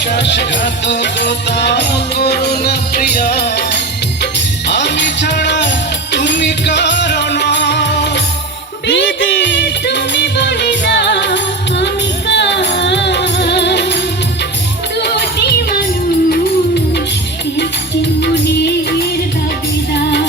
বিশ্বাসঘাতকতা করো না প্রিয়া, আমি ছাড়া তুমি কারণ। বিধি তুমি বলে দাও আমি কার, দুটি মানুষ একটি মনের দাবিদার।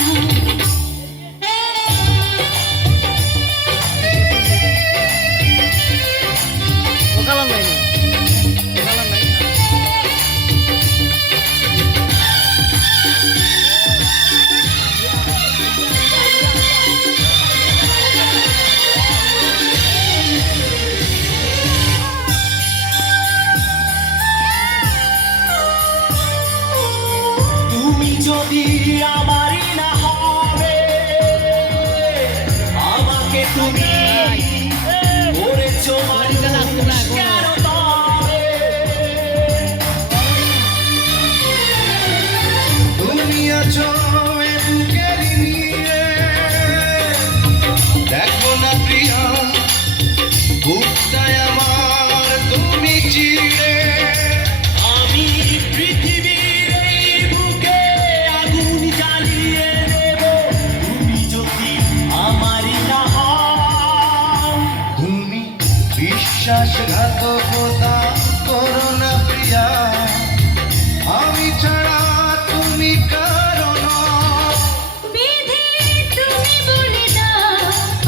তুমি যদি আমারই না হবে, আমাকে তুমি করেছো মানুষ কেন তবে? তুমি আছো এ বুকের নিয়ে, দেখো না প্রিয়া বুকটায় আমার তুমি চিরে। আমি পৃথিবীর এই বুকে আগুন জ্বালিয়ে দেব, তুমি যদি আমারই না হও। তুমি বিশ্বাসঘাতকতা করো না প্রিয়া, আমি ছাড়া তুমি কারণ। বিধি তুমি বলে দাও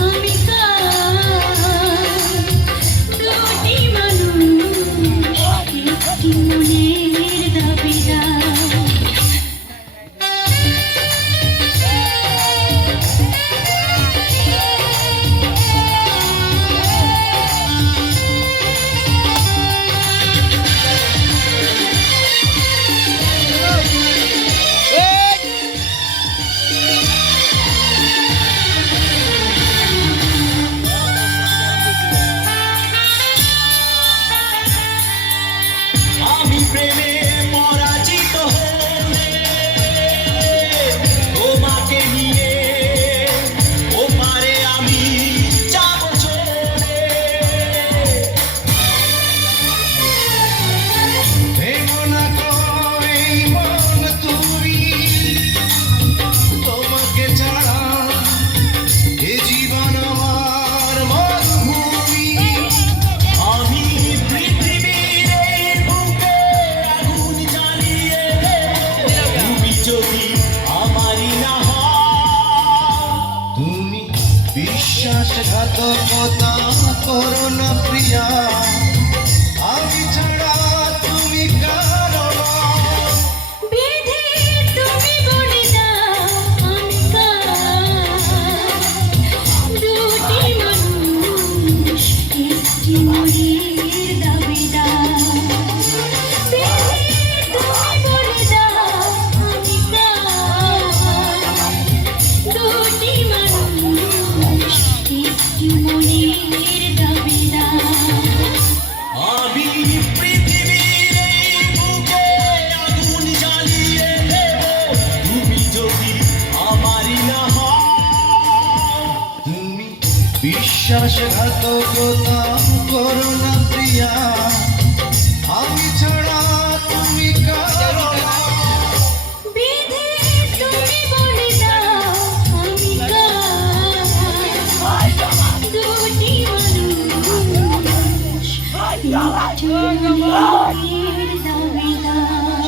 আমি কার, দুটি মানুষ একটি মনের দাবিদার। আমি প্রেমে পরাজিত হলে তোমাকে নিয়ে ওপারে আমি যাব চলে। ভেবো না গো এই মন তুমি, তোমাকে ছাড়া এ জীবন আমার মরুভূমি। আমি পৃথিবীর এই বুকে আগুন জ্বালিয়ে দেব, তুমি যদি আমারই না হও। তুমি বিশ্বাসঘাতকতা করো না প্রিয়া, আমি ছাড়া তুমি কারণ। বিধি তুমি বলে দাও আমি কার, দুটি মানুষ একটি মনের দাবিদার। বিধি তুমি বলে দাও আমি কার, দুটি মানুষ একটি মনের দাবিদার। আমি পৃথিবীর এই বুকে আগুন জ্বালিয়ে দেব, তুমি যদি আমারই না হও। তুমি বিশ্বাসঘাতকতা করো না প্রিয়া, আমি ছাড়া তুমি কারণ। বিধি তুমি বলে দাও আমি কার, দুটি মানুষ একটি মনের দাবিদার।